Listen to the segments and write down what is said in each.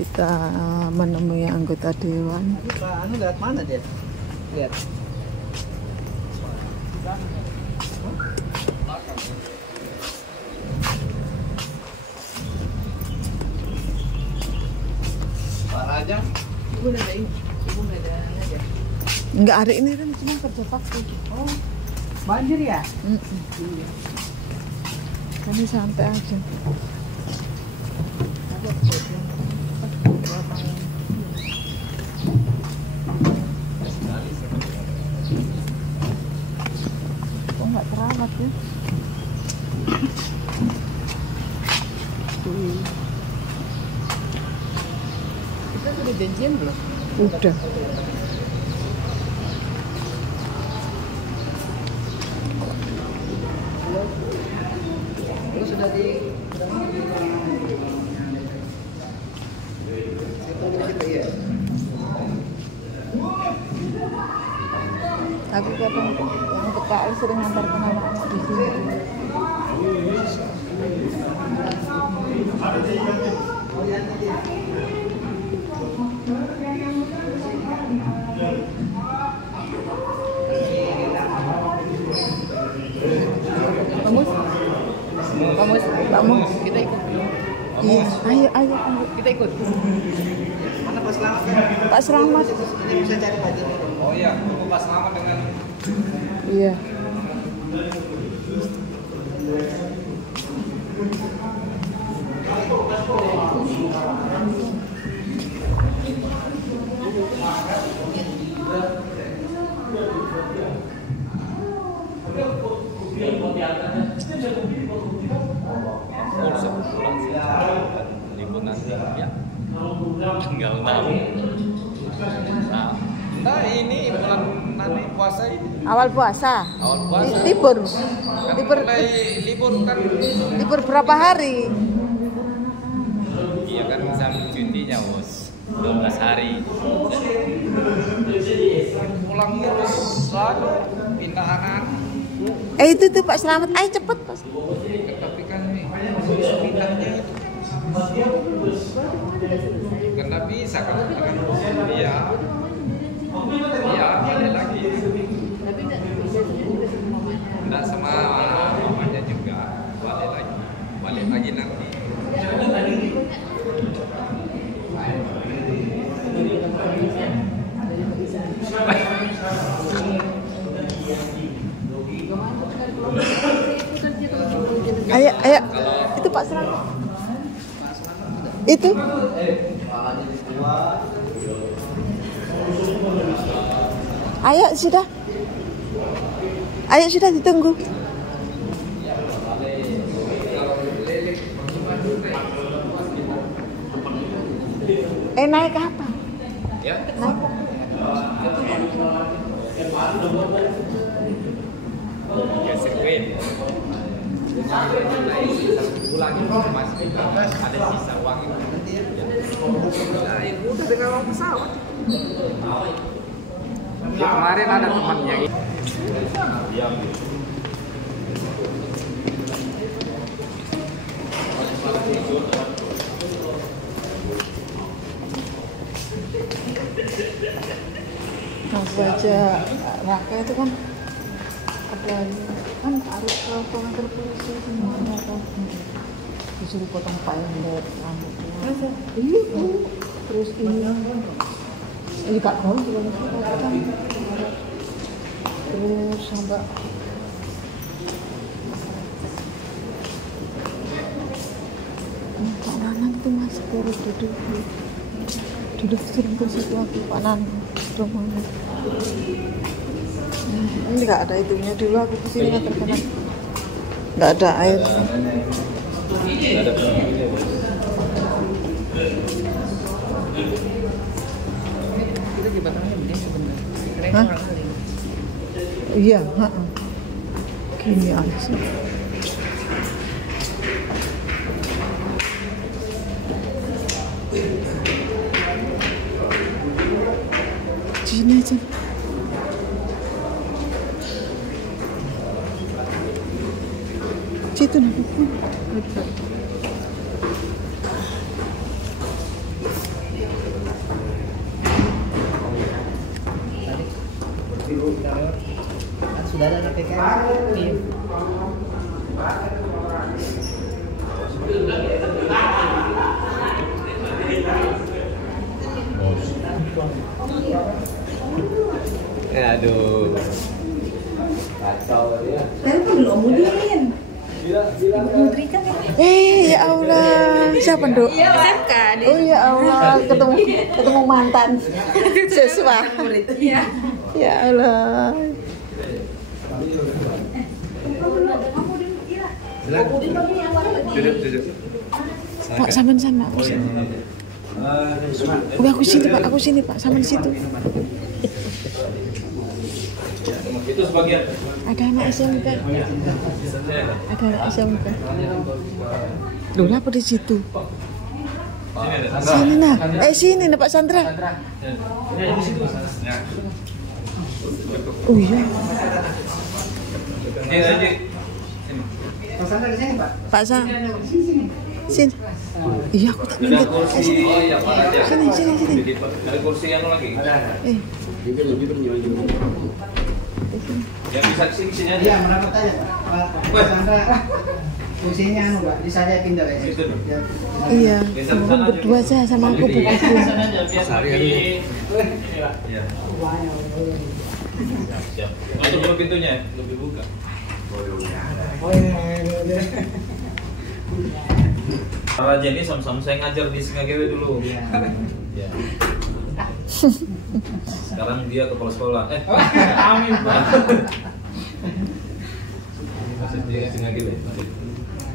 Kita menemui anggota dewan. Anu lihat mana dia? Lihat. Aja. Ibu ada ini. Ibu ada aja. Enggak, hari ini kan cuma kerja bakti. Oh. Banjir ya? Iya. Kami santai aja. Kok nggak terawat ya? Kita sudah janjian belum? Udah. Terus sudah di situ ya. Aku kapan yang PKL sering ngantarkan anak-anak di sini. Kamu, kita ikut. Iya, ayo. Kita ikut. Mana Pak Selamat? Pak Selamat. Ini bisa cari lagi. Oh iya, Pak Selamat dengan. Iya. Libur nanti ya tinggal tahu. Nah ini bulan nanti puasa ini. Awal puasa. Awal puasa. Libur. Kan Libur. mulai libur kan. Libur berapa hari? Iya kan sampai cutinya bos 12 hari. Pulang terus ada pindah anak. Itu tuh Pak Selamat. Ayo cepet Pak. Tapi kan nih pindahnya itu karena bisa kan iya ada lagi enggak sama mamanya juga balik lagi nanti. Ayo. Itu Pak Selamat. Itu. Ayo sudah ditunggu. Naik apa? Ya. Naik. Ya sirkuit. Bulan ini masih ada sisa uang itu. Nah, ibu udah dengan uang pesawat. Ya, kemarin ada temannya. Langsung aja Raka itu kan ada kan harus ke pengantar polisi semuanya kan disuruh potong pendek rambutnya. Iya Bu. Terus ini Kak Gaul juga kan terus sampai Pak Nanang itu masih baru duduk sering ke situ aku Pak Nanang rumahnya. Ini nggak ada itunya dulu aku kesini nggak terkena nggak ada air. Kita jembatannya begini sebenarnya. Keren Hah? orang kali. Iya, gini aja. Sini aja. Situ nih. sudah ada anak PKS. Iya. Aduh. Kacau ya. Telepon dulu Om Udin. Putri kan Ya Allah, siapa Dok? SMK nih. Oh ya Allah, ketemu mantan siswa. Iya. Ya Allah. Duduk. Pak, sama sana. Aku sini Pak, sama di situ. Itu sebagian. Ada anak SMK. Loh, apa di situ? Sini nah. Sini nah Pak Sandra. Oh iya. Pak Sandra ke sini, Pak. Pak Sang. Sini. Iya, aku tak minta. Sini. Sini. Dari kursi yang lagi. Yang bisa sini aja. Iya, merapat aja, Pak Sandra. Fungsinya Pak, di saya pindah ya. Iya. Kamu berdua aja sama aku buku. Sehari-hari. Iya. Siap. Tutup dulu pintunya, lebih buka. Oh iya. Raja ini sama-sama saya ngajar di Singagewe dulu. Iya. Ya. Sekarang dia kepala sekolah. Amin, Pak. Masih di Singagewe.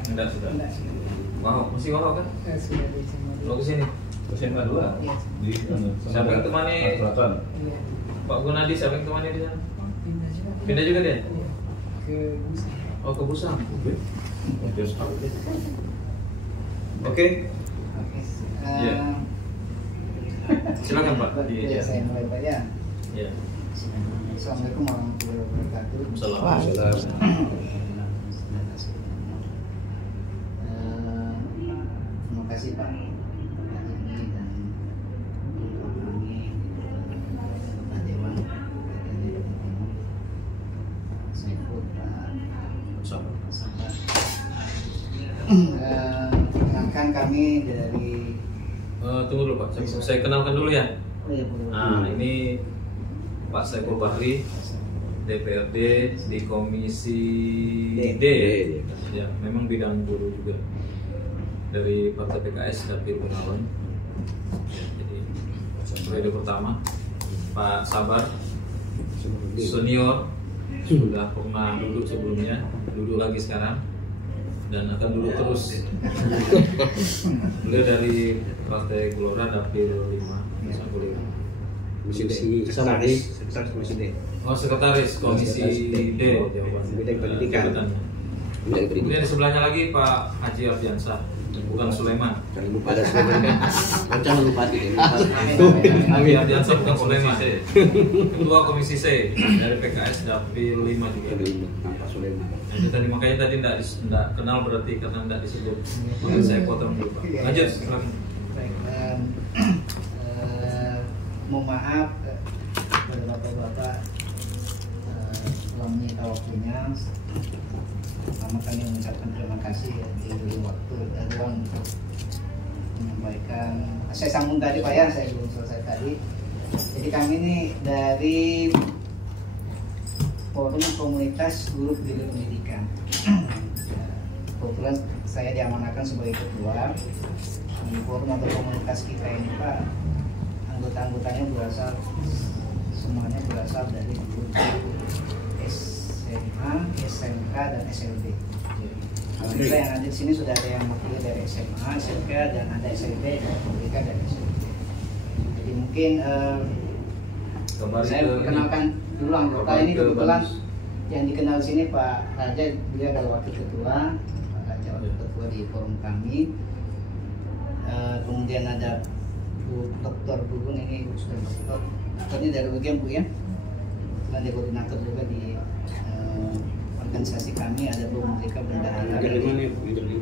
Enggak sudah. Wow, masih wow kan? Lo kesini? Kesini dua. Siapa yang temani? Pak Gunadi, siapa yang temani di sana? Pindah juga dia? Oh, ke Busang. Oke. Iya. Silakan Pak. Iya, saya mulai Pak ya. Iya. Assalamualaikum warahmatullahi wabarakatuh. Assalamualaikum. Terima kasih Pak hari ini dan untuk kami Pak Dewan saya ikut Pak Sabar. Perkenalkan kami dari Tunggu dulu Pak, saya kenalkan dulu ya. oh ya boleh. Nah, ini Pak Saiful Bahri, DPRD di Komisi D. Ya, memang bidang guru juga dari Partai PKS Dapil Gunawan. Ya, jadi periode pertama Pak Sabar senior sudah pernah duduk sebelumnya, duduk lagi sekarang dan akan duduk terus. Beliau dari Partai Gelora Dapil 5 Saguling. Sekretaris Komisi D. Oh, sekretaris Komisi D Jawaban Bidang pendidikan. jabatannya. Kemudian di sebelahnya lagi Pak Haji Ardiansah, bukan Sulaiman. Ada Sulaiman kan? Jangan lupa Haji Ardiansah bukan Sulaiman. Ketua Komisi C dari PKS Dapil 5 juga. Pak Sulaiman. Jadi tadi makanya tadi tidak kenal berarti karena tidak disebut. Maka saya potong dulu Pak. Lanjut silakan. Baik, mohon maaf kepada bapak-bapak telah menyita waktunya. Pertama kami mengucapkan terima kasih ya, diberi waktu dan ruang untuk menyampaikan. Saya sambung tadi Pak ya, saya belum selesai tadi. Jadi kami ini dari Forum Komunitas Guru Bidang Pendidikan. Kebetulan saya diamanahkan sebagai ketua di forum atau komunitas kita ini Pak. Anggota-anggotanya semuanya berasal dari guru SMA, SMK dan SLB. Alhamdulillah yang ada di sini sudah ada yang mewakili dari SMA, SMK dan ada SLB dan mereka dari SLB. Jadi mungkin saya perkenalkan dulu anggota ini kebetulan yang dikenal sini Pak Raja, dia adalah wakil ketua, Pak Raja wakil ketua di forum kami. Kemudian ada Bu Dr. Gugun, ini sudah dokter. Dokternya dari UGM Bu ya. Dan dia koordinator juga di organisasi kami, ada Bu Merdeka Bendahara.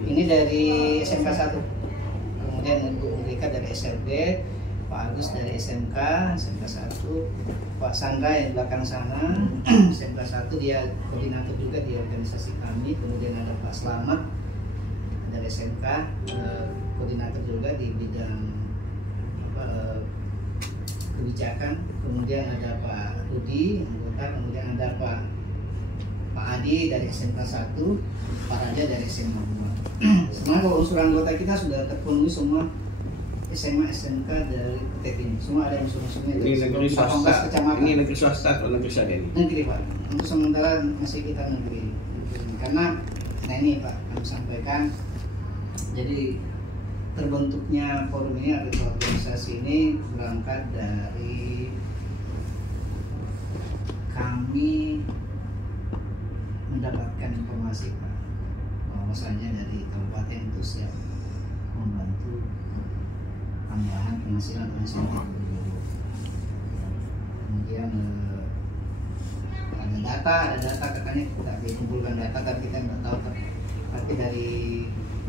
Ini dari SMK 1. Kemudian Bu Merdeka dari SLB, Pak Agus dari SMK 1, Pak Sandra yang belakang sana SMK 1, dia koordinator juga di organisasi kami. Kemudian ada Pak Slamet dari SMK, koordinator juga di bidang kebijakan. Kemudian ada Pak Rudi anggota, kemudian ada Pak Adi dari SMK 1, Pak Raja dari SMA 2. Semua unsur anggota kita sudah terpenuhi semua, SMA SMK dari UTT ini. Semua ada unsur-unsurnya. Ini negeri swasta. Kecamatan. Ini negeri swasta atau negeri swasta ini? Negeri Pak. Untuk sementara masih kita negeri. Karena nah ini Pak kami sampaikan. Jadi terbentuknya forum ini atau organisasi ini berangkat dari kami mendapatkan informasi Pak, bahwasanya dari kabupaten itu siap membantu tambahan penghasilan insentif guru. Kemudian ada data katanya kita dikumpulkan data, tapi kita nggak tahu. Tapi dari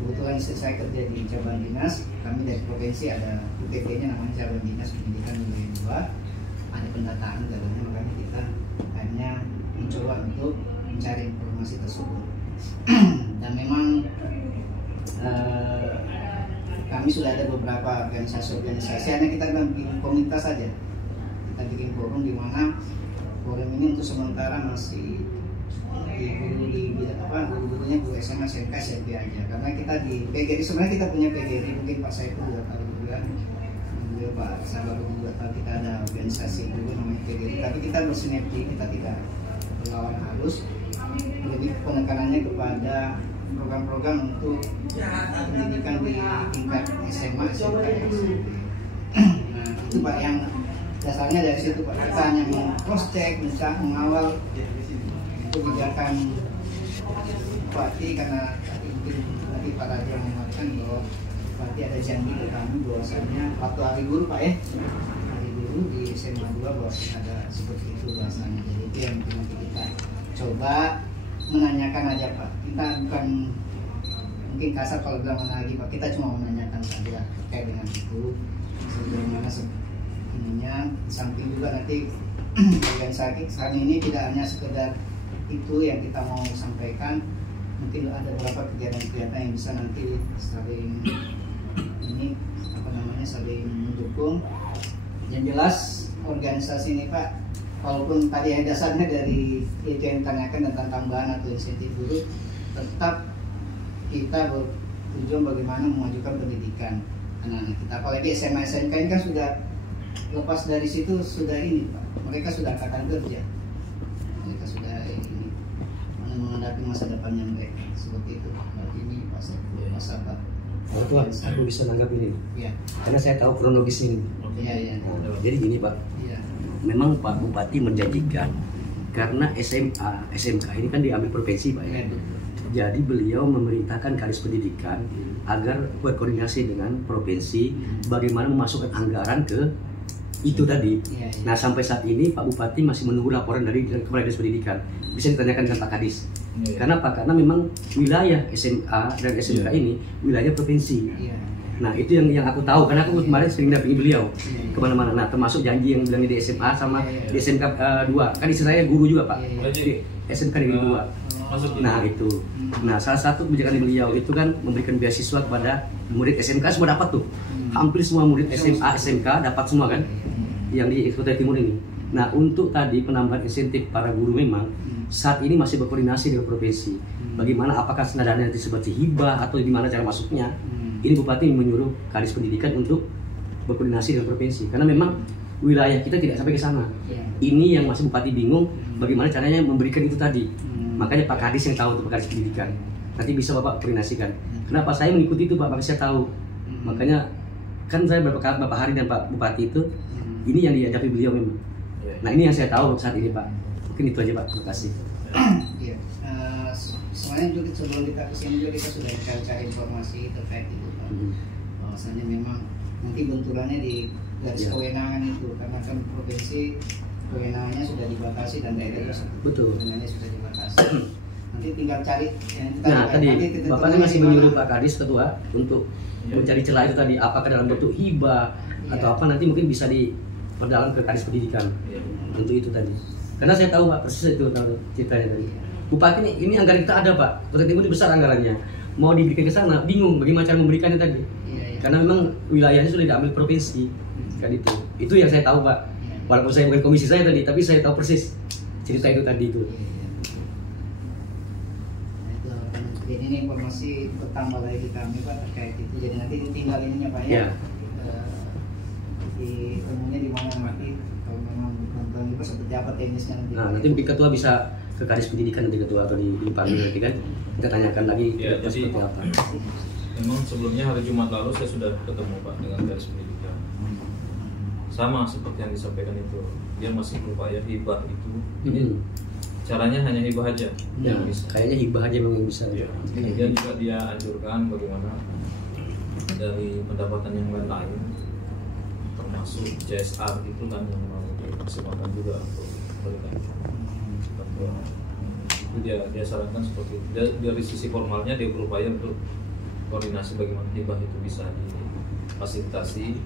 kebetulan saya kerja di cabang dinas, kami dari provinsi ada UPT-nya namanya cabang dinas pendidikan wilayah 2, ada pendataan dalamnya, makanya kita akhirnya mencoba untuk mencari informasi tersebut. Dan memang kami sudah ada beberapa organisasi, hanya kita bikin komunitas saja. Kita bikin forum di mana forum ini untuk sementara masih guru-gurunya guru SMA, SMK, SMP aja. Karena kita di PGRI, sebenarnya kita punya PGRI, mungkin Pak Saiful juga tahu juga, beliau Pak Sabar juga tahu, kita ada organisasi dulu namanya PGRI, tapi kita bersinergi, kita tidak berlawan arus. Lebih penekanannya kepada program-program untuk pendidikan di tingkat SMA, SMK, SMP. Nah itu Pak yang dasarnya dari situ Pak, kita hanya cross check, mengawal kebijakan Bupati, karena tadi Pak Raja menguatkan bahwa Bupati ada janji ke kami bahwasanya waktu hari guru Pak hari guru di SMA 2 bahwa ada seperti itu bahasanya. Jadi itu yang nanti kita coba menanyakan aja Pak, kita bukan mungkin kasar kalau bilang mana lagi Pak, kita cuma menanyakan saja terkait dengan itu sebagaimana ininya. Samping juga nanti organisasi kami ini tidak hanya sekedar itu yang kita mau sampaikan, mungkin ada beberapa kegiatan-kegiatan yang bisa nanti saling saling mendukung. Yang jelas organisasi ini Pak, walaupun tadi dasarnya dari itu yang ditanyakan tentang tambahan atau insentif guru, tetap kita bertujuan bagaimana memajukan pendidikan anak-anak kita. Apalagi SMA SMK ini kan sudah lepas dari situ, sudah ini Pak, mereka sudah angkatan kerja, mereka sudah ini menghadapi masa depannya mereka seperti itu. Berarti ini masa Pak. Pak Tuan, aku bisa nanggap ini, ya. Karena saya tahu kronologis ini. Iya. Nah, jadi gini Pak, Ya. memang Pak Bupati menjanjikan karena SMA, SMK ini kan diambil provinsi Pak ya. Jadi beliau memerintahkan Kadis Pendidikan agar berkoordinasi dengan provinsi bagaimana memasukkan anggaran ke itu tadi. Ya. Nah sampai saat ini Pak Bupati masih menunggu laporan dari Kepala Dinas Pendidikan. Bisa ditanyakan dengan Pak Kadis. Karena apa? Karena memang wilayah SMA dan SMK ini wilayah provinsi. Ya. Nah itu yang aku tahu karena aku kemarin sering dampingi beliau kemana-mana. Nah termasuk janji yang bilangnya di SMA sama di SMK 2. Kan istri saya guru juga Pak. Di SMK Negeri 2. Nah itu. Nah salah satu kebijakan beliau itu kan memberikan beasiswa kepada murid SMK, semua dapat tuh. Hampir semua murid SMA, SMK dapat semua kan. Yang di Kota Timur ini. Nah untuk tadi penambahan insentif para guru memang saat ini masih berkoordinasi dengan provinsi. Bagaimana apakah dana nanti seperti hibah atau gimana cara masuknya? Ini Bupati menyuruh Kadis Pendidikan untuk berkoordinasi dengan provinsi karena memang wilayah kita tidak sampai ke sana. Ini yang masih Bupati bingung bagaimana caranya memberikan itu tadi. Makanya Pak Kadis yang tahu untuk Kadis Pendidikan. Nanti bisa Bapak koordinasikan. Kenapa saya mengikuti itu Pak? Makanya saya tahu. Makanya kan saya beberapa hari dan Pak Bupati itu ini yang dihadapi beliau memang. Nah ini yang saya tahu saat ini Pak. Mungkin itu aja Pak. Terima kasih. Iya. Sebenarnya juga sebelum kita kesini juga kita sudah cari informasi terkait itu Pak. Bahwasanya memang nanti benturannya di garis kewenangan itu karena kan provinsi kewenangannya sudah dibatasi dan daerah kewenangannya sudah dibatasi. Nanti tinggal cari yang kita tadi Bapak ini masih menyuruh Pak Kadis Ketua untuk mencari celah itu tadi, apakah dalam bentuk hibah atau apa, nanti mungkin bisa diperdalam ke kadis pendidikan untuk itu tadi. Karena saya tahu Pak persis itu tahu ceritanya tadi. Bupati ini anggaran kita ada Pak, Kota Timur ini besar anggarannya, mau diberikan ke sana bingung bagaimana cara memberikannya tadi. Karena memang wilayahnya sudah diambil provinsi kan itu. Itu yang saya tahu Pak. Walaupun saya bukan komisi saya tadi, tapi saya tahu persis cerita itu tadi itu. Jadi ini informasi bertambah lagi di kami Pak terkait itu. Jadi nanti tinggal ininya Pak ya. Di temunya di mana nanti kalau memang nonton itu seperti apa teknisnya nanti. Nah nanti mungkin ketua bisa ke kadis pendidikan nanti ketua atau di panggil nanti kan kita tanyakan lagi ya, jadi seperti apa. Memang sebelumnya hari Jumat lalu saya sudah ketemu Pak dengan kadis pendidikan. Sama seperti yang disampaikan itu, dia masih berupaya hibah itu. Ini caranya hanya hibah aja. Ya, kayaknya hibah aja memang bisa. Ya. Kemudian juga dia anjurkan bagaimana dari pendapatan yang lain, termasuk CSR itu kan yang mau dimaksimalkan juga untuk berikan. Itu dia sarankan seperti itu. Dari sisi formalnya dia berupaya untuk koordinasi bagaimana hibah itu bisa difasilitasi.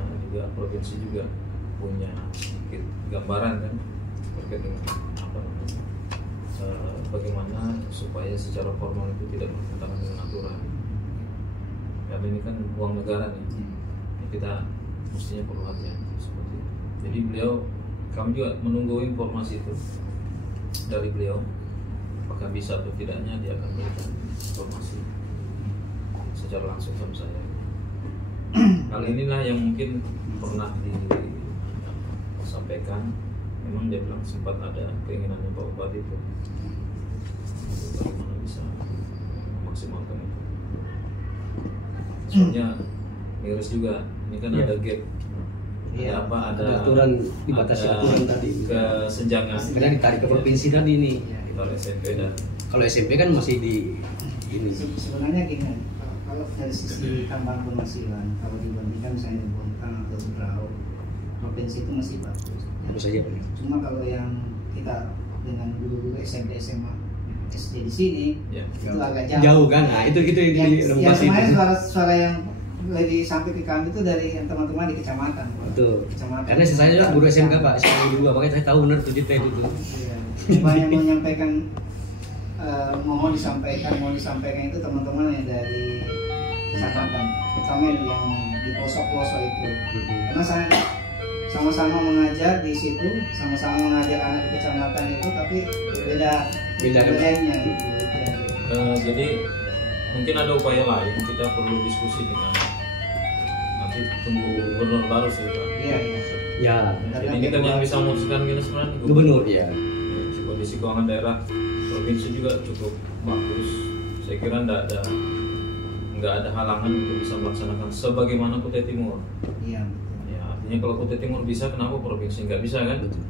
Nah, juga provinsi juga punya sedikit gambaran kan terkait dengan apa namanya bagaimana supaya secara formal itu tidak bertentangan dengan aturan. Karena ini kan uang negara nih, kita mestinya perlu hati-hati seperti itu. Jadi kami juga menunggu informasi itu dari beliau, apakah bisa atau tidaknya dia akan berikan informasi secara langsung sama saya. Hal inilah yang mungkin pernah disampaikan. Memang dia bilang sempat ada keinginannya Pak Bupati itu bagaimana bisa memaksimalkan itu. Soalnya miris juga, ini kan ada gap. Ada apa? Ada aturan dibatasi aturan tadi. Kesenjangan. Karena ditarik ke provinsi tadi ini. Kalau SMP dan kalau SMP kan masih di ini. Sebenarnya gini, kalau dari sisi tambahan penghasilan, kalau dibandingkan misalnya di Bontang atau Berau, provinsi itu masih bagus. Bagus saja Pak. Cuma kalau yang kita dengan dulu SMP SMA SD di sini itu agak jauh kan? Nah itu yang kemarin suara yang lebih sampai ke kami itu dari yang teman-teman di kecamatan. Betul. Kecamatan. Karena saya juga guru SMK Pak, SMK 2, makanya saya tahu benar tuh cerita itu. Iya. Banyak menyampaikan mau disampaikan itu teman-teman yang dari kecamatan, terutama yang di pelosok-pelosok itu. Karena saya sama-sama mengajar di situ, sama-sama mengajar anak di kecamatan itu, tapi beda bedanya gitu. Jadi mungkin ada upaya lain, kita perlu diskusi dengan nanti tunggu gubernur baru sih Pak. Iya. Ya. Jadi ini kan yang bisa memutuskan gini sebenarnya Gubernur ya. Kondisi keuangan daerah provinsi juga cukup bagus. Saya kira nggak ada halangan untuk bisa melaksanakan sebagaimana Kutai Timur. Iya. Ya, artinya kalau Kutai Timur bisa, kenapa provinsi nggak bisa kan? Betul.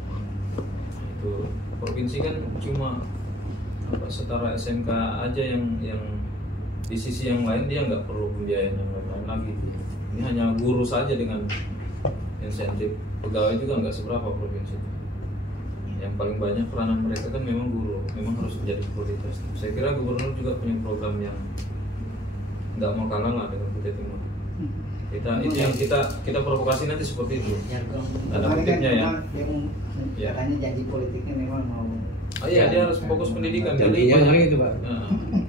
Itu provinsi kan cuma setara SMK aja yang di sisi yang lain dia nggak perlu pembiayaan yang lain lagi. Ini hanya guru saja dengan insentif, pegawai juga nggak seberapa provinsi. Yang paling banyak peranan mereka kan memang guru, memang harus menjadi prioritas. Saya kira gubernur juga punya program yang nggak mau kalah lah dengan Kutai Timur. Itu yang kita provokasi nanti seperti itu. Ada motifnya ya. Katanya janji politiknya memang mau. Oh iya, dia harus fokus pendidikan. Jadi itu Pak.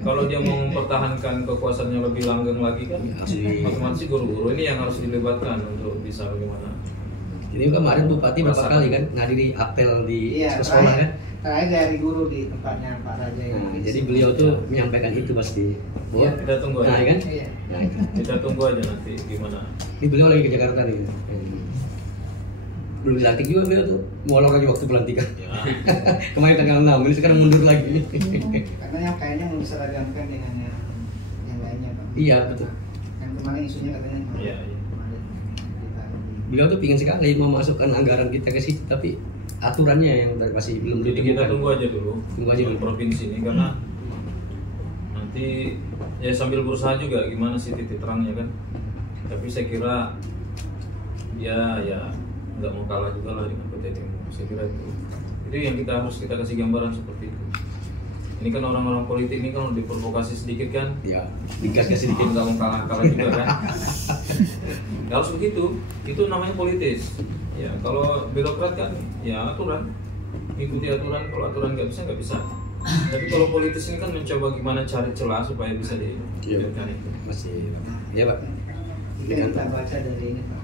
Kalau dia mau mempertahankan kekuasaannya lebih langgeng lagi kan, otomatis guru-guru ini yang harus dilibatkan untuk bisa bagaimana. Jadi kemarin Bupati berapa kali kan ngadiri apel di sekolah kan? Terakhir dari guru di tempatnya Pak Raja yang. Nah, jadi beliau tuh menyampaikan itu pasti. Ya, kita tunggu aja. Nah, kan? Iya. Nah, kita tunggu aja nanti gimana. Ini beliau lagi ke Jakarta nih. Belum dilantik juga beliau tuh. Molor lagi waktu pelantikan. Ya. Kemarin tanggal 6, ini sekarang mundur lagi. Karena yang kayaknya mau diseragamkan dengan yang lainnya Pak. Iya betul. Yang kemarin isunya katanya. Iya. Beliau tuh pingin sekali memasukkan anggaran kita ke situ, tapi aturannya yang masih belum Jadi kita tunggu aja dulu. Tunggu aja dulu provinsi ini karena nanti ya sambil berusaha juga gimana sih titik terangnya kan. Tapi saya kira dia ya nggak mau kalah juga lah dengan Kutai Timur. Saya kira itu yang kita harus kasih gambaran seperti itu. Ini kan orang-orang politik ini kan diprovokasi sedikit kan? Ya, digas-gas sedikit. Nggak mau kalah juga kan? Nggak harus begitu. Itu namanya politis. Ya kalau birokrat kan ya aturan, ikuti aturan. Kalau aturan nggak bisa. Tapi kalau politis ini kan mencoba gimana cari celah supaya bisa dibiarkan itu. Masih, ya Pak. Itu yang kita baca dari ini Pak.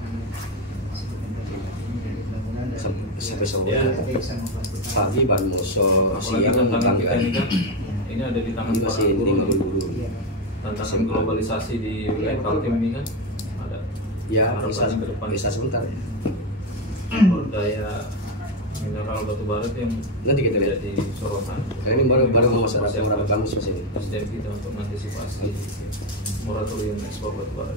Sampai sore. Ya. Pagi ban moso, Apalagi siang tantangan kita ini kan, Iya. ini ada di tangan para masih guru. tinggal dulu. Iya. Tantangan globalisasi di wilayah Kaltim ini kan ada. Ya, Harapannya ke depan. bisa sebentar. Daya mineral batu bara itu yang Nanti kita lihat. jadi sorotan. Karena ini baru mau masyarakat Muara Bamus Mas ini. SDM kita untuk mengantisipasi moratorium ekspor batu bara.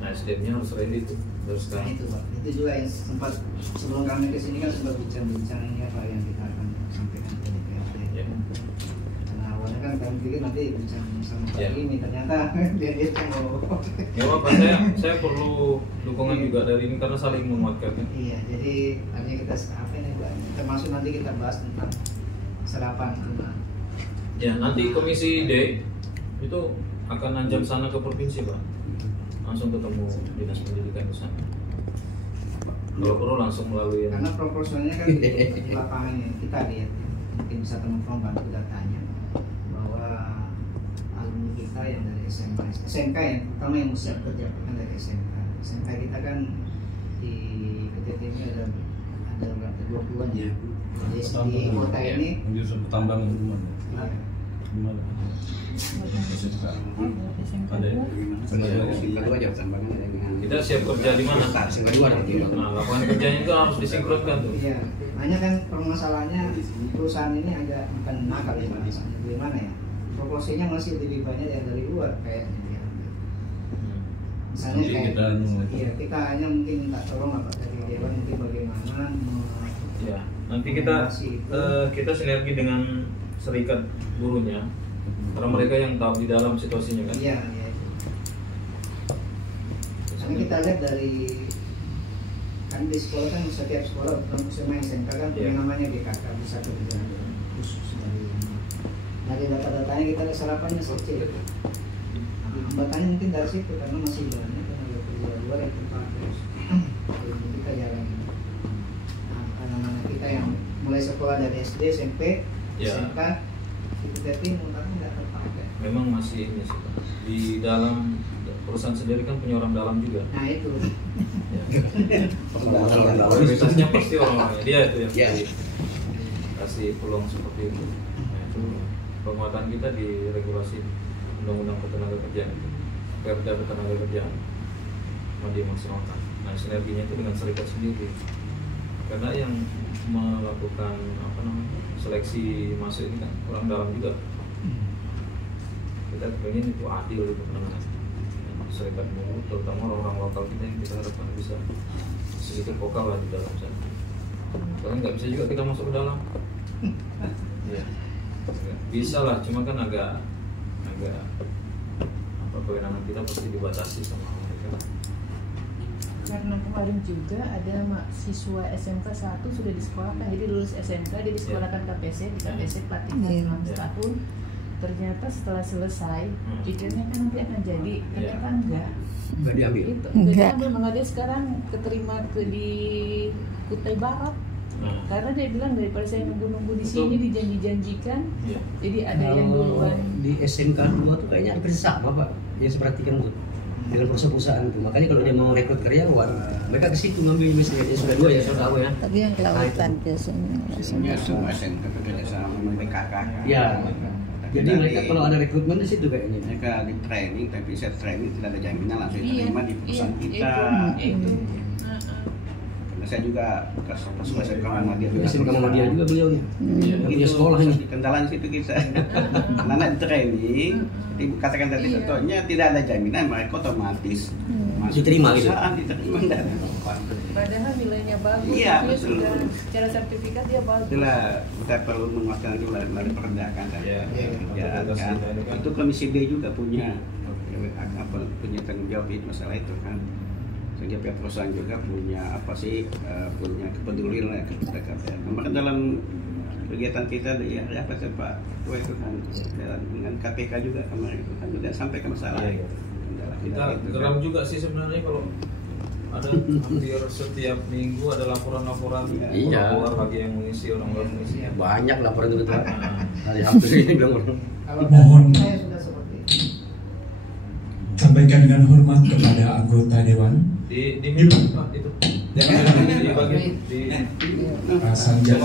Nah SDM-nya harus ready tuh dari Nah sekarang. itu Pak, itu juga yang sempat sebelum kami kesini kan sempat bincang-bincang ini apa yang kita akan sampaikan ke DPRD. Ya. Karena awalnya kan kami pikir nanti bincang sama Pak Ya. ini, ternyata dia mau. Ya apa saya perlu dukungan juga dari ini karena saling menguatkan kan. Iya, jadi artinya kita apa ini Pak, termasuk nanti kita bahas tentang serapan rumah. Ya nanti Komisi D itu akan nanjam sana ke provinsi Pak. Langsung ketemu dinas pendidikan di sana. Kalau perlu langsung melalui yang Karena proposalnya kan di lapangan ini kita lihat, mungkin bisa teman-teman bantu datanya bahwa alumni kita yang dari SMK yang pertama yang mesti kerja kan dari SMK kita kan di KTT ini ada berapa 20-an ya. Jadi di kota ini Justru tambang rumah. iya. Gimana? Ada ya? Kedua aja tambangan dengan kita siap kerja di mana? kedua ada betul. Nah lapangan kerjanya itu harus disinkronkan tuh. Iya, hanya kan permasalahannya perusahaan ini agak bukan nakal ya Pak. Bagaimana ya? Proporsinya masih lebih banyak yang dari luar kayaknya ya. Misalnya Jadi kayak kita iya, kita hanya mungkin minta tolong apa dari dewan mungkin bagaimana Ya nanti kita kita sinergi dengan serikat burunya karena mereka yang tahu di dalam situasinya kan. iya, iya. Karena kita lihat dari kan di sekolah kan setiap sekolah sama SMK kan punya Iya. namanya BKK bisa kerja khusus dari dari data-datanya kita lihat serapannya kecil. Hambatannya mungkin dari situ karena masih banyak tenaga kerja luar yang terpakai. Jadi kita jarang anak-anak kita yang mulai sekolah dari SD, SMP, Ya. SMK itu tapi mungkin nggak terpakai. Memang masih ini sih Pak. Di dalam perusahaan sendiri kan punya orang dalam juga. Nah itu Ya. Prioritasnya pasti orang-orangnya dia itu yang Ya. kasih peluang seperti itu. Nah, itu penguatan kita di regulasi undang-undang ketenaga kerjaan itu, Perda ketenaga kerjaan mau dimaksimalkan. Nah sinerginya itu dengan serikat sendiri. Karena yang melakukan apa namanya seleksi masuk ini kan orang dalam juga. Kita pengen itu adil itu penanganan serikat buruh, terutama orang-orang lokal kita yang kita harapkan bisa sedikit vokal lah di dalam sana. Karena nggak bisa juga kita masuk ke dalam. Iya. Bisa lah, cuma kan agak apa kewenangan kita pasti dibatasi sama mereka. Karena kemarin juga ada mahasiswa SMK 1 sudah disekolahkan, jadi lulus SMK dia disekolahkan KPC, di KPC pelatihan selama setahun. Ternyata setelah selesai pikirnya kan nanti akan jadi, ternyata enggak. Enggak diambil. Itu Enggak. diambil, makanya dia sekarang keterima di Kutai Barat. Nah, Karena dia bilang daripada saya nunggu-nunggu di Betul. sini dijanji-janjikan, iya. jadi ada yang duluan. Di SMK 2 tuh kayaknya hampir sama Pak. Yang saya perhatikan tuh dengan perusahaan-perusahaan itu. Makanya kalau dia mau rekrut karyawan, mereka ke situ ngambil misalnya dia sudah 2 ya, sudah tahu ya. Tapi yang kelautan biasanya. Sistemnya semua SMK bekerja sama dengan PKK. Ya. Jadi mereka kalau ada rekrutmen di situ kayaknya. mereka di training, tapi saya training tidak ada jaminan langsung Iya, diterima di perusahaan kita. itu. Karena saya juga bekas SMK Muhammadiyah juga. SMK Muhammadiyah juga beliau nih. Iya. Yang punya sekolah ini. Kendalanya situ kita. Karena di training, dikatakan tadi Iya. contohnya tidak ada jaminan mereka otomatis masuk Diterima di gitu. perusahaan, diterima dan Padahal nilainya bagus, Iya, dia betul. sudah secara sertifikat dia bagus. itulah kita perlu menguatkan juga melalui perda kan tadi. Iya. Kerjaan kan. Itu Komisi D juga punya punya tanggung jawab itu masalah itu kan. Sehingga pihak perusahaan juga punya apa sih punya kepedulian lah kepada KPR. Maka dalam kegiatan kita ya apa sih Pak Ketua itu kan dengan KPK juga kemarin itu kan juga sampai ke masalah Iya. Kita geram juga sih sebenarnya kalau ada hampir setiap minggu ada laporan-laporan Iya. orang lagi yang mengisi, orang mengisi. Banyak laporan itu Pak. Hari hampir ini bilang orang. Mohon saya sudah seperti itu. sampaikan dengan hormat kepada anggota Dewan Di mute Pak itu. Jangan di bagian di Sanjat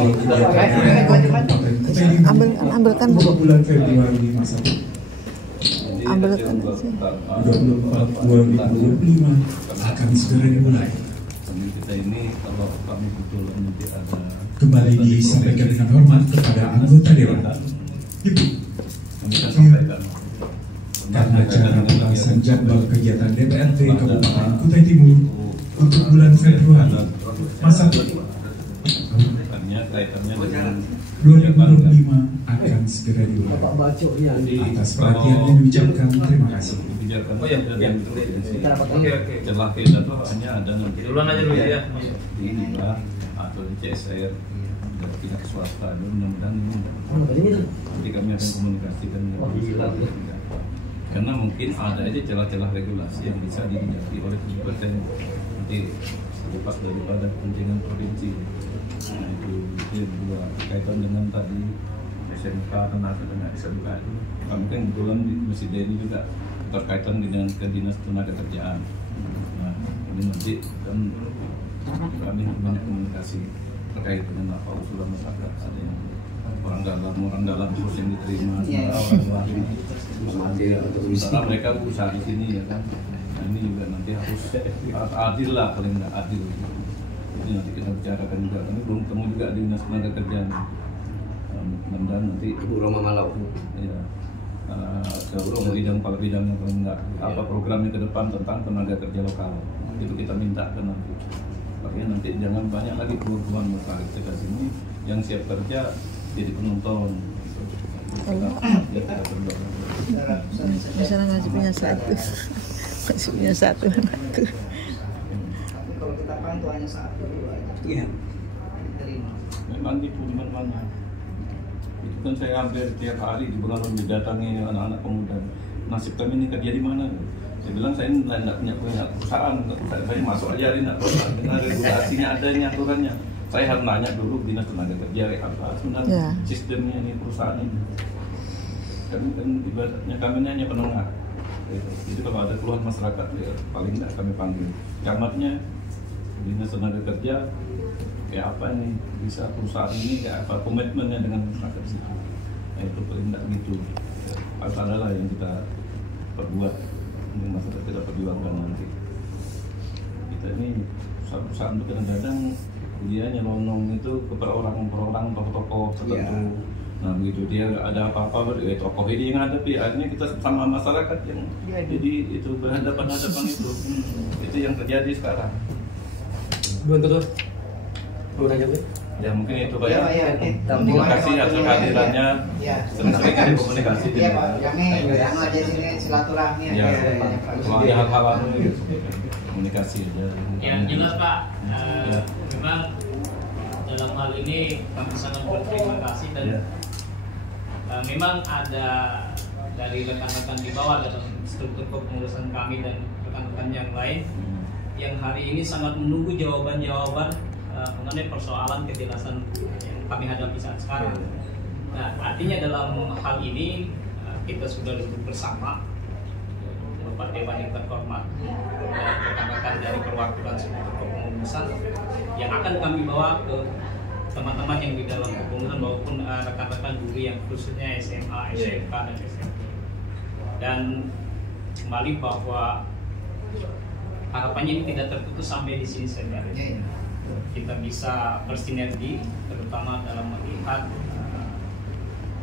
Ambilkan bulan Februari masa ambilkan aja. 24 2025 akan segera dimulai. Kami kita ini kalau kami betul nanti ada Kembali disampaikan dengan hormat kepada anggota Dewan. Ibu, kami akan sampaikan karena acara pembahasan jadwal kegiatan DPRD Kabupaten Kutai Timur untuk bulan Februari masa kaitannya dengan 2025 akan segera dimulai. Atas perhatiannya diucapkan terima kasih. kebijakan Oh, iya. yang Oke. celah kita tuh hanya ada nanti Duluan aja dulu ya. di INIBA atau di CSR dari pihak swasta. Mudah-mudahan ini nanti kami akan komunikasikan dengan swasta. Karena mungkin ada aja celah-celah regulasi yang bisa dihadapi oleh kabupaten nanti selepas daripada kepentingan provinsi. Nah, itu yang kedua kaitan dengan tadi SMK tenaga dengan SMK itu kami kan kebetulan di Masjid ini juga terkaitan dengan ke dinas tenaga kerjaan. Nah ini nanti kan kami banyak komunikasi terkait dengan apa usulan masyarakat, ada yang orang dalam khusus yang diterima, orang luar sementara mereka usaha di sini ya kan. Nah, ini juga nanti harus adil lah, paling nggak adil. Ini nanti kita bicarakan juga, kami belum ketemu juga di dinas tenaga kerjaan. Mudah-mudahan nanti Ibu Roma Malau. ya ke bidang kepala bidangnya paling enggak apa programnya ke depan tentang tenaga kerja lokal itu kita minta ke nanti. Makanya nanti jangan banyak lagi keluhan masyarakat kita sini yang siap kerja jadi penonton. Kita berdoa. Misalnya masih punya satu, masih punya satu anakku. Tapi kalau kita pantau hanya satu dua aja. Iya. Terima. Memang di mana-mana. Itu kan saya hampir tiap hari di Bengalon didatangi anak-anak pemuda. Nasib kami ini kerja di mana? Saya bilang saya tidak punya perusahaan, saya masuk aja ini tidak perusahaan. Dengan regulasinya adanya aturannya. Saya harus nanya dulu dinas tenaga kerja apa sebenarnya sistemnya ini perusahaan ini. Kan ibaratnya kami ini hanya penengah. Jadi kalau ada keluhan masyarakat ya paling tidak kami panggil. Camatnya dinas tenaga kerja kayak apa ini bisa perusahaan ini kayak apa komitmennya dengan masyarakat situ. Nah itu paling tidak gitu. Harus adalah yang kita perbuat untuk masyarakat kita perjuangkan nanti. Kita ini perusahaan itu kadang-kadang dia nyelonong itu ke perorangan tokoh-tokoh tertentu. Nah begitu dia nggak ada apa-apa tokoh ini yang hadapi, akhirnya kita sama masyarakat yang jadi itu berhadapan-hadapan itu yang terjadi sekarang. Bukan Ketua. Mau nanya gue? Ya mungkin itu Pak ya. Terima kasih atas kehadirannya. Sering-sering ada komunikasi. Iya Pak, kami aja sini silaturahmi Ya, kalau ada hal-hal komunikasi aja. Ya jelas Pak, memang dalam hal ini kami sangat berterima kasih dan memang ada dari rekan-rekan di bawah dalam struktur kepengurusan kami dan rekan-rekan yang lain yang hari ini sangat menunggu jawaban-jawaban mengenai persoalan kejelasan yang kami hadapi saat sekarang. Nah, artinya dalam hal ini kita sudah duduk bersama Bapak Dewan yang terhormat dan rekan-rekan dari perwakilan struktur kepengurusan yang akan kami bawa ke teman-teman yang di dalam kepengurusan maupun rekan-rekan guru yang khususnya SMA, SMK dan SMP. Dan kembali bahwa harapannya ini tidak terputus sampai di sini saja. Kita bisa bersinergi, terutama dalam melihat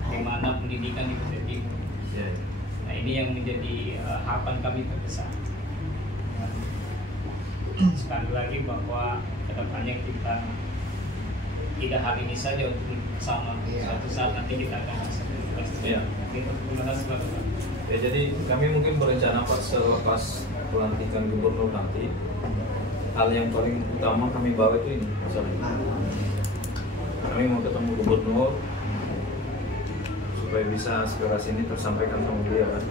bagaimana pendidikan di Kutai Timur. Nah ini yang menjadi harapan kami terbesar. Sekali lagi bahwa kedepannya kita tidak hari ini saja untuk bersama, suatu saat nanti kita akan bisa terima kasih Pak. Ya, jadi kami mungkin berencana Pak selepas pelantikan gubernur nanti hal yang paling utama kami bawa itu ini misalnya kami mau ketemu gubernur supaya bisa aspirasi ini tersampaikan sama beliau kan.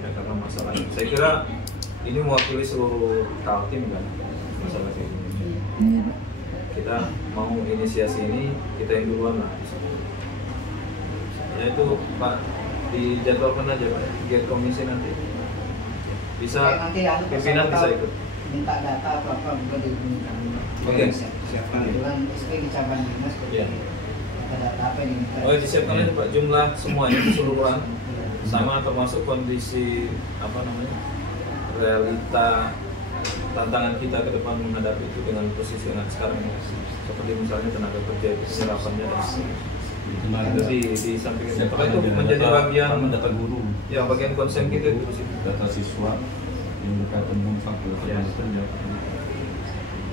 Ya, karena masalah ini. Saya kira ini mewakili seluruh Kaltim kan masalah ini. Kita mau inisiasi ini kita yang duluan lah. Ya itu Pak, dijadwalkan aja Pak, kegiatan komisi nanti. Bisa pimpinan bisa ikut. Minta data apa juga diminta. Oke. Siapkan. Kebetulan SP di cabang dinas. Iya. Data apa yang diminta? Oh, disiapkan aja Pak, jumlah semuanya keseluruhan sama termasuk kondisi apa namanya realita tantangan kita ke depan menghadapi itu dengan posisi yang sekarang ini, seperti misalnya tenaga kerja itu penyerapannya dan itu disampaikan setelah itu menjadi bagian data guru, ya bagian konsen kita itu data siswa yang berkaitan dengan faktor tenaga kerja.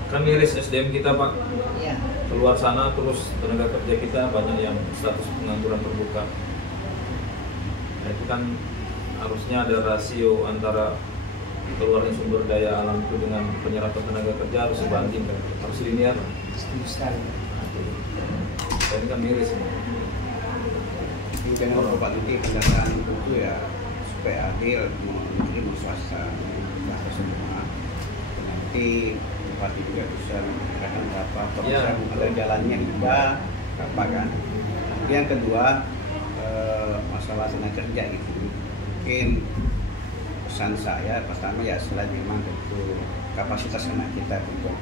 Kan miris SDM kita Pak, Iya. keluar sana terus tenaga kerja kita banyak yang status pengangguran terbuka. Nah, itu kan harusnya ada rasio antara keluarnya sumber daya alam itu dengan penyerapan tenaga kerja harus sebanding kan, harus linear. Setuju sekali. Nah, ini kan miris. Jangan lupa nanti pendataan itu ya supaya adil, mau negeri mau swasta, bahasa semua. Nanti bupati juga bisa mengatakan berapa, kalau Ya, ada jalannya juga apa kan. Yang kedua masalah tenaga kerja itu mungkin pesan saya pertama ya selain memang tentu kapasitas anak kita untuk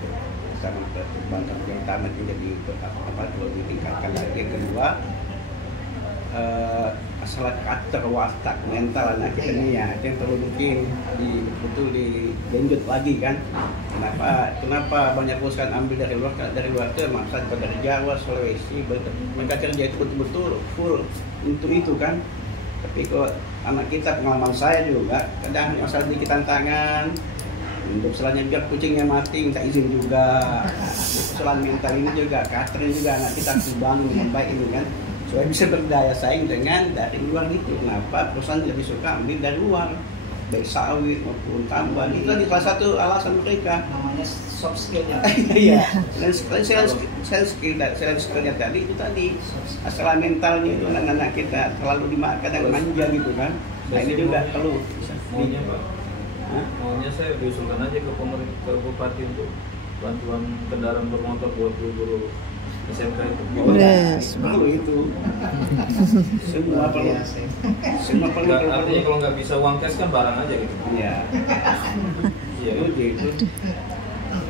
bisa mempertimbangkan yang utama itu jadi apa perlu ditingkatkan lagi. Yang kedua masalah karakter watak mental anak kita ini ya itu yang perlu mungkin betul digenjot lagi kan. Kenapa banyak perusahaan ambil dari luar itu maksud dari Jawa, Sulawesi, mereka kerja itu betul-betul full untuk itu kan. Tapi kok anak kita, pengalaman saya juga kadang masalah dikit tantangan untuk misalnya biar kucingnya mati minta izin juga. Persoalan mental ini juga, karakter juga anak kita harus dibangun dengan baik ini kan, supaya bisa berdaya saing dengan dari luar itu. Kenapa perusahaan lebih suka ambil dari luar, baik sawit maupun tambang. Itu tadi salah satu alasan mereka. Namanya soft skill-nya. Iya. Dan sales skill-nya tadi itu tadi masalah mentalnya itu anak-anak kita terlalu kadang manja gitu kan. Nah ini juga perlu. Maunya Pak, maunya saya diusulkan aja ke pemerintah, ke bupati untuk bantuan kendaraan bermotor buat guru SMK itu. Yes, perlu itu. Semua perlu. Semua perlu. Artinya kalau nggak bisa uang cash kan barang aja gitu. Iya. Iya gitu.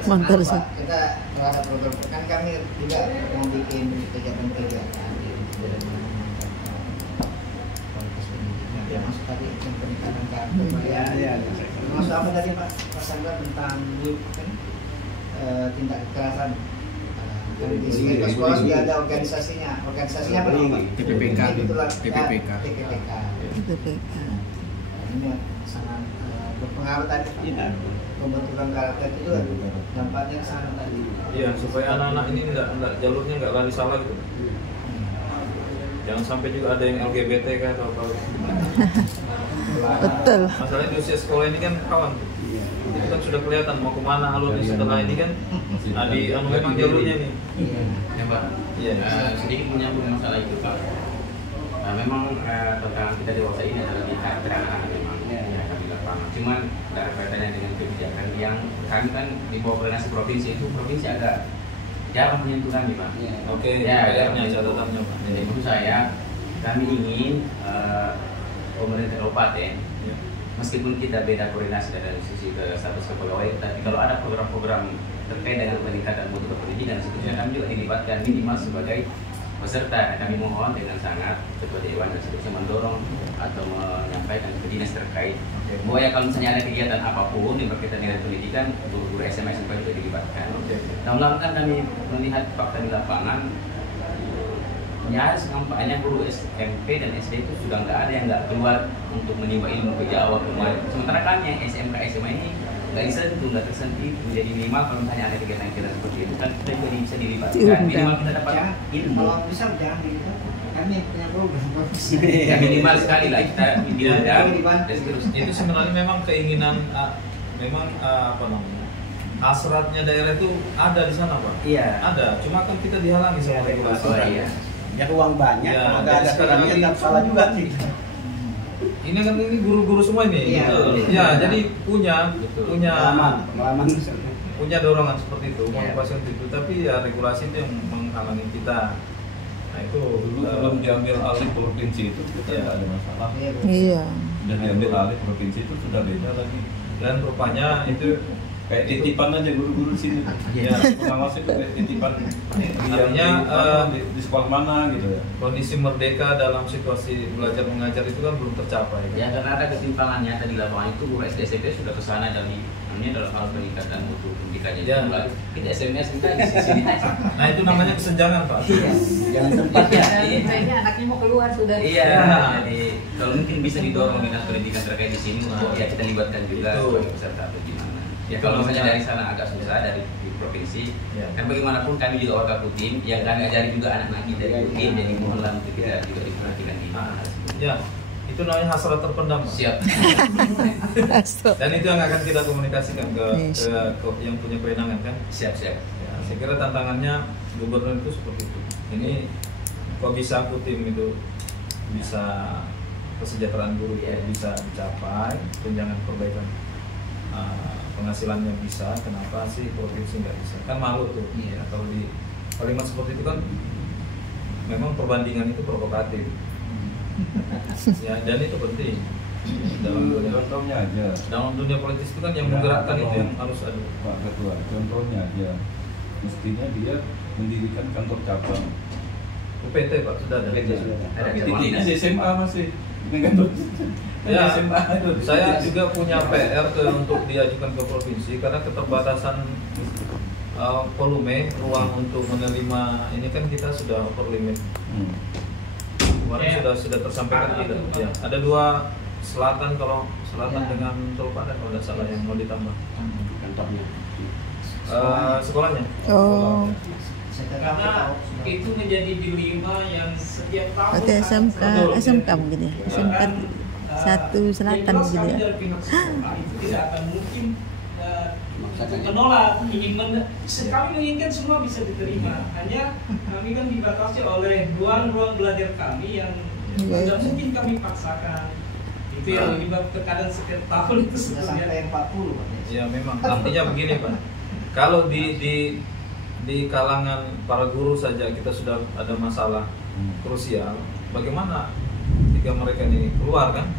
Mantap sih. Kita terhadap program kan kami juga mau bikin kegiatan-kegiatan ya masuk tadi peningkatan karakter. Iya. Masuk apa tadi Pak? Pasangga tentang kan tindak kekerasan. Di sini ke sekolah sudah ada organisasinya apa Pak? TPPK. TPPK. Ini sangat berpengaruh tadi. Iya. Pembentukan karakter itu dampaknya ke sana tadi. Iya, supaya anak-anak ini enggak jalurnya enggak lari salah gitu. Jangan sampai juga ada yang LGBT kayak atau Betul. masalahnya di usia sekolah ini kan kawan. Itu kan sudah kelihatan mau kemana alurnya setelah ini kan. Memang jalurnya nih. Ya Pak, Iya. sedikit menyambung masalah itu Pak. Memang tantangan kita dewasa ini adalah di karakter anak-anak memang ya kami lapangan. Cuman ada kaitannya dengan kebijakan yang kami kan di bawah koordinasi provinsi itu provinsi agak jarang menyentuh kami Pak. Oke, Ya, PR-nya catatannya Pak. Jadi menurut saya kami ingin pemerintah kabupaten meskipun kita beda koordinasi dari sisi status kepegawaian, tapi kalau ada program-program terkait dengan peningkatan mutu pendidikan seterusnya kami juga dilibatkan minimal sebagai peserta. Kami mohon dengan sangat Ketua Dewan dan seterusnya mendorong atau menyampaikan ke dinas terkait bahwa ya kalau misalnya ada kegiatan apapun yang berkaitan dengan pendidikan, guru-guru SMA SMK juga dilibatkan. Namun kan kami melihat fakta di lapangan, nyaris nampaknya guru SMP dan SD itu sudah nggak ada yang nggak keluar untuk menimba ilmu ke Jawa kemarin. Sementara kami yang SMK SMA ini nggak disentuh, nggak tersentuh. Jadi minimal kalau misalnya ada kegiatan-kegiatan seperti itu kan kita juga bisa dilibatkan. Minimal kita dapat ilmu. Kalau bisa jangan gitu. Kami punya program profesi. Ya minimal sekali lah kita diundang dan seterusnya. Itu sebenarnya memang keinginan apa namanya? Hasratnya daerah itu ada di sana Pak. Iya. Ada, cuma kan kita dihalangi sama regulasi. Oh, iya. Ya ruang banyak, Ya, kalau nggak jadi ada sekarang petani ini- tetap salah juga sih. Ini kan ini guru-guru semua ini. Iya. Ya, jadi punya Pengalaman. punya dorongan seperti itu, Iya. motivasi untuk itu, tapi ya regulasi itu yang menghalangi kita. Nah itu Dulu sebelum diambil alih provinsi itu kita Iya. nggak ada masalah. Iya. Dan diambil alih provinsi itu sudah beda lagi. dan rupanya itu Kayak titipan aja guru-guru di sini. Iya. Pengawas itu kayak titipan. Artinya, di sekolah mana gitu ya. kondisi merdeka dalam situasi belajar mengajar itu kan belum tercapai. Ya karena ada ketimpangan nyata di lapangan itu guru SD SMP sudah kesana dari ini dalam hal peningkatan mutu pendidikannya. Ya. Kita SMS kita di sini aja. Nah itu namanya kesenjangan Pak. Jangan tempatnya. Kayaknya anaknya mau keluar sudah. Iya, jadi kalau mungkin bisa didorong dinas pendidikan terkait di sini, ya kita libatkan juga Itu. sebagai peserta atau gimana. Ya kalau misalnya dari sana agak susah dari di provinsi, Ya. kan bagaimanapun kami juga warga Kutim, yang kami ajari juga anak-anak kita dari Kutim, jadi mohonlah untuk kita juga diperhatikan di mana. Ya, itu namanya hasrat terpendam Pak. Siap. Dan itu yang akan kita komunikasikan ke, Yes. ke yang punya kewenangan kan. Siap. Ya, saya kira tantangannya gubernur itu seperti itu. Ini kok bisa Kutim itu bisa kesejahteraan guru itu bisa dicapai, tunjangan perbaikan penghasilannya bisa, kenapa sih provinsi nggak bisa? Kan malu tuh. Iya. Ya, kalau di kalimat seperti itu kan memang perbandingan itu provokatif. Ya, dan itu penting. Contohnya aja. Dalam dunia politis itu kan yang Ya, menggerakkan kalau- itu yang harus ada. Pak Ketua, contohnya aja. Mestinya dia mendirikan kantor cabang. UPT Pak sudah ada. PT sudah ada. Ada Tapi cabang titiknya dinas. di SMA masih. Ini kantor. Ya, SMA itu. saya juga punya PR untuk diajukan ke provinsi karena keterbatasan volume ruang untuk menerima ini kan kita sudah over limit. Kemarin sudah tersampaikan tidak. Ya, ada 2 selatan kalau selatan dengan Teluk Padan kalau tidak salah yang mau ditambah. Kantornya. Sekolahnya. Oh. Karena itu menjadi dilema yang setiap tahun Berarti SMK mungkin ya. SMK satu selatan jelas gitu kami ya. dari pihak sekolah itu tidak akan mungkin menolak sekali menginginkan semua bisa diterima, hanya kami kan dibatasi oleh ruang belajar kami yang tidak mungkin kami paksakan. Itu yang menyebabkan kadang setiap tahun itu sebenarnya sampai 40 Pak. Ya memang artinya begini Pak. Kalau di kalangan para guru saja kita sudah ada masalah krusial, bagaimana ketika mereka ini keluar kan?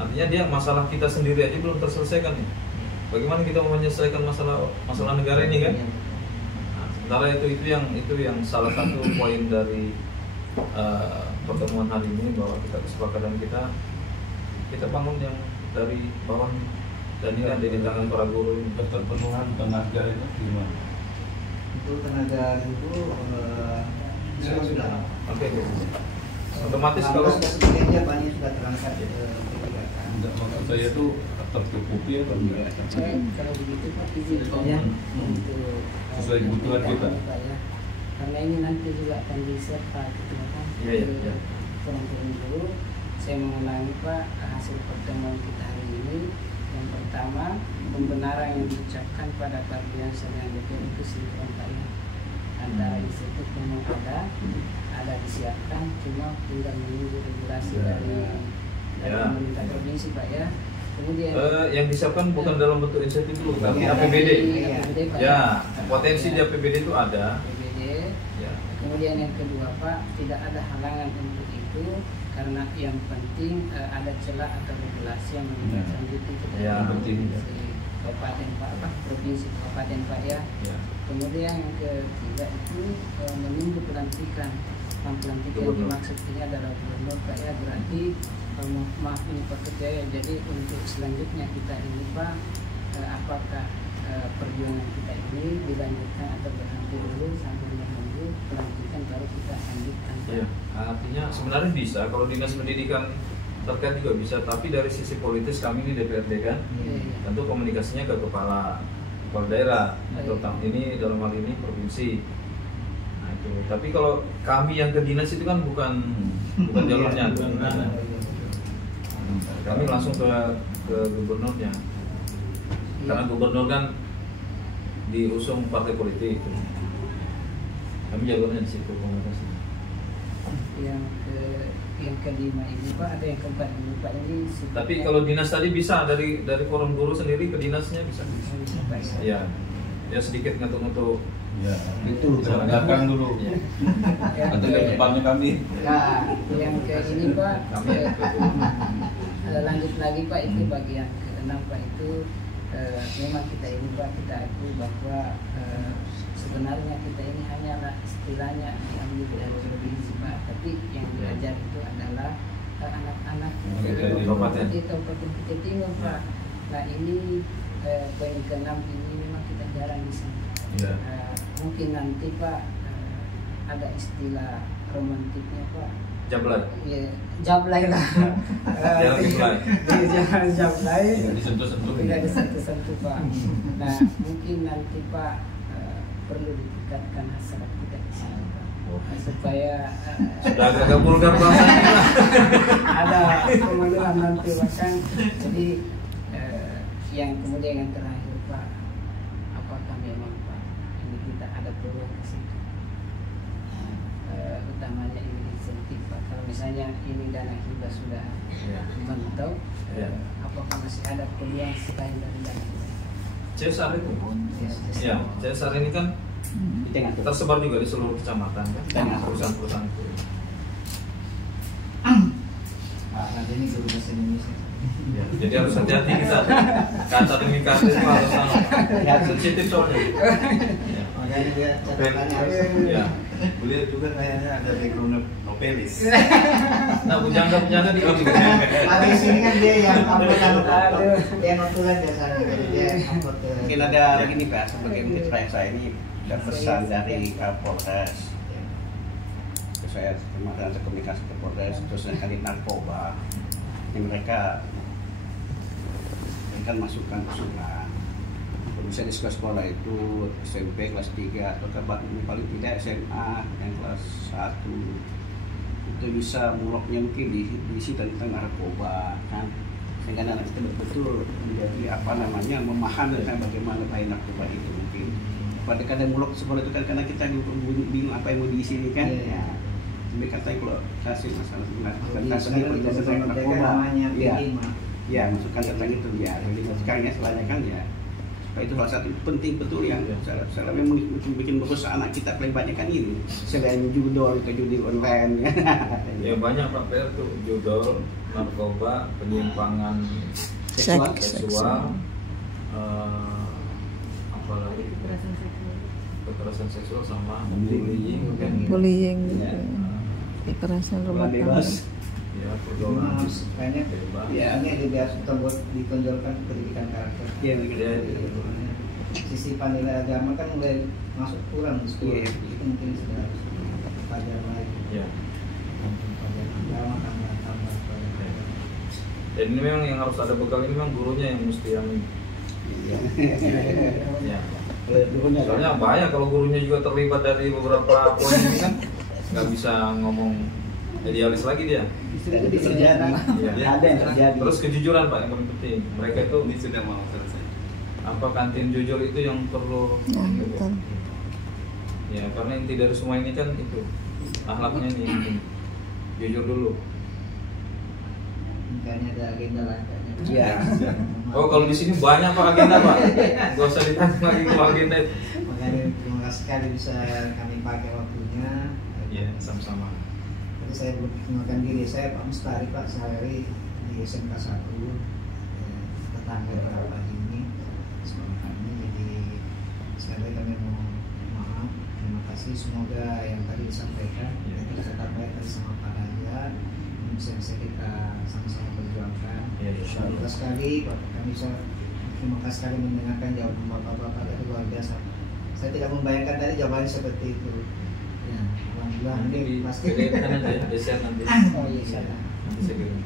Artinya dia masalah kita sendiri aja belum terselesaikan nih. Bagaimana kita mau menyelesaikan masalah negara ini kan? Nah, sementara itu yang salah satu poin dari pertemuan hari ini bahwa kesepakatan kita bangun yang dari bawah dan ini ada di tangan para guru ini. Keterpenuhan tenaga itu gimana? Itu tenaga guru sudah. Oke. Otomatis kalau sebagiannya Pak ini sudah terangkat Enggak, maksud saya itu tercukupi atau enggak? Kalau begitu Pak izin ya untuk Sesuai kebutuhan kita. Pak, ya. Karena ini nanti juga akan diserta gitu kan. Iya. Teman-teman dulu saya mengulangi Pak hasil pertemuan kita hari ini. Yang pertama pembenaran yang diucapkan pada kajian dengan DPR itu sinkron Pak ya. Antara insentif memang ada disiapkan, cuma tinggal menunggu regulasi dari pemerintah provinsi Pak ya. Kemudian yang disiapkan bukan dalam bentuk insentif dulu, tapi Iya, APBD. Pak, Ya, potensi di APBD itu ada. APBD. Ya. Kemudian yang kedua Pak, tidak ada halangan untuk itu karena yang penting ada celah atau regulasi yang menindaklanjuti kita Ya, penting. kabupaten Pak, provinsi kabupaten Pak ya. Ya. Kemudian yang ketiga itu menunggu pelantikan. Pelantikan yang dimaksud ini adalah gubernur Pak ya, berarti maaf ini Pak Ketua ya, jadi untuk selanjutnya kita ini Pak apakah perjuangan kita ini dilanjutkan atau berhenti dulu sambil menunggu pelantikan baru kita lanjutkan Pak. Iya, artinya sebenarnya bisa kalau dinas pendidikan terkait juga bisa, tapi dari sisi politis kami ini DPRD kan, tentu komunikasinya ke kepala daerah, terutama ini dalam hal ini provinsi. Nah itu, tapi kalau kami yang ke dinas itu kan bukan jalurnya, kami langsung ke gubernurnya, karena gubernur kan diusung partai politik, kami jalurnya di situ komunikasi. yang kelima ini Pak, ada yang keempat ini Pak ini. Tapi kalau dinas tadi bisa dari forum guru sendiri ke dinasnya bisa. Ya, ya sedikit ngetuk-ngetuk. Ya, itu belakang dulu. Ya. Nanti ke depannya kami. Nah, yang ke ini Pak, lanjut lagi Pak, itu bagian ke-6 Pak, itu memang kita ini Pak, kita akui bahwa sebenarnya kita ini hanyalah istilahnya diambil dari provinsi Pak, tapi yang diajar itu adalah anak-anak di Kabupaten Kutai Timur Pak. Nah ini poin ke-6 ini memang kita jarang di sana. Mungkin nanti Pak ada istilah romantiknya Pak. Jablay. Iya, jablay lah. Jangan jablay. Disentuh-sentuh. Tidak disentuh-sentuh Pak. Nah mungkin nanti Pak perlu ditingkatkan hasrat kita di sini Pak, supaya sudah agak vulgar bahasanya. Ada pemanggilan nanti bahkan. Jadi yang kemudian yang terakhir Pak, apakah memang Pak ini kita ada peluang ke situ? Utamanya ini insentif Pak. Kalau misalnya ini dana hibah sudah mentok, apakah masih ada peluang selain dari dana hibah? CSR itu, ya CSR ini kan tersebar juga di seluruh kecamatan kan, perusahaan-perusahaan itu. Nanti ini guru bahasa Indonesia. Ya, jadi harus hati-hati kita. Kata demi kata itu harus sensitif soalnya. Makanya dia catatannya harus. Ya. Beliau juga kayaknya ada background novelis. Nah, bujangga di kami. Tapi sini kan dia yang dia notulen biasanya. Dia upload ke. Mungkin ada begini Pak, sebagai mitra saya ini ada pesan dari Kapolres. Saya kemarin komunikasi ke Polres, terus kali narkoba. Yang mereka kan masukkan usulan. Bisa di sekolah itu SMP kelas 3 atau paling tidak SMA yang kelas 1 itu bisa muloknya mungkin diisi tentang narkoba kan, sehingga anak kita betul-betul menjadi memahami tentang bagaimana bahaya narkoba itu mungkin. Pada kadang mulok sekolah itu kan karena kita bingung apa yang mau diisi ini kan. Tapi katanya kalau kasih masalah tentang narkoba, ya masukkan tentang itu ya. Jadi sekarang ya setelahnya kan ya. Itu salah satu penting betul yang saya memang bikin merusak anak kita paling banyak kan ini selain judol ke judi online. Ya banyak Pak PR tuh judol, narkoba, penyimpangan seksual, apalagi kekerasan seksual sama bullying kan. Bullying, kekerasan rumah tangga. Ya, pergaulan banyak ini juga ditonjolkan pendidikan karakter. Sisipan nilai agama kan mulai masuk kurang di sekolah. Itu mungkin sudah harus pelajaran lagi. Pelajaran agama tambah. Dan ini memang yang harus ada bekal ini memang gurunya yang mesti yang soalnya bahaya kalau gurunya juga terlibat dari beberapa poin ini kan nggak bisa ngomong idealis lagi dia. Itu terjadi. Ada yang terjadi. Terus kejujuran Pak yang paling penting. Mereka itu ini sudah mau selesai. Apa kantin jujur itu yang perlu. Ya karena inti dari semua ini kan itu akhlaknya nih. Jujur dulu. Makanya ada agenda lain. Iya. Oh kalau di sini banyak Pak agenda Pak. Gak usah ditanya lagi ke agenda. Makanya terima kasih sekali bisa kami pakai waktunya. Iya sama-sama. Saya belum mengenalkan diri, saya Pak Mustari Pak Sehari di SMK 1 tetangga beberapa ini sekolah kami. Jadi sekali kami mohon maaf, terima kasih, semoga yang tadi disampaikan yang kita sampaikan sama Pak Raja bisa kita sama-sama perjuangkan. Terima sekali Pak, kami terima kasih sekali mendengarkan jawaban bapak-bapak tadi luar biasa. Saya tidak membayangkan tadi jawabannya seperti itu. Nanti pasti nanti desain nanti. Oh iya sana. Nanti saya kirim.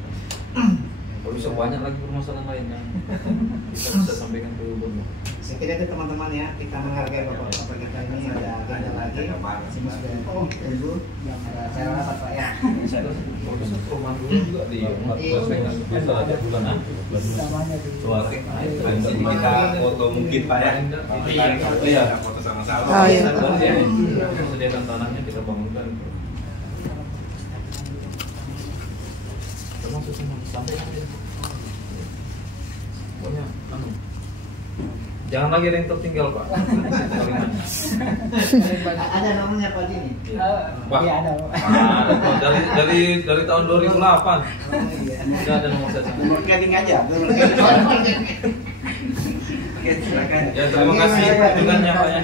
Kalau bisa banyak lagi permasalahan lain yang kita bisa sampaikan ke gubernur. Saya kira itu teman-teman ya, kita menghargai bapak-bapak kita ini ada agenda lagi. Semua sudah tunggu. Saya rapat Pak ya. Kalau bisa perumahan dulu juga di 14 bisa ada bulan Suara. Jadi kita foto mungkin Pak ya. Iya, foto sama-sama. Oh iya. Sediakan tanahnya kita bangunkan. Pokoknya jangan lagi ada yang tertinggal, Pak. Ada nomornya Pak ini. Pak. Iya ada. Dari tahun 2008. Enggak ada nomor saya. Nomor gading aja. Oke, silakan. Ya, terima kasih kunjungannya, Pak ya.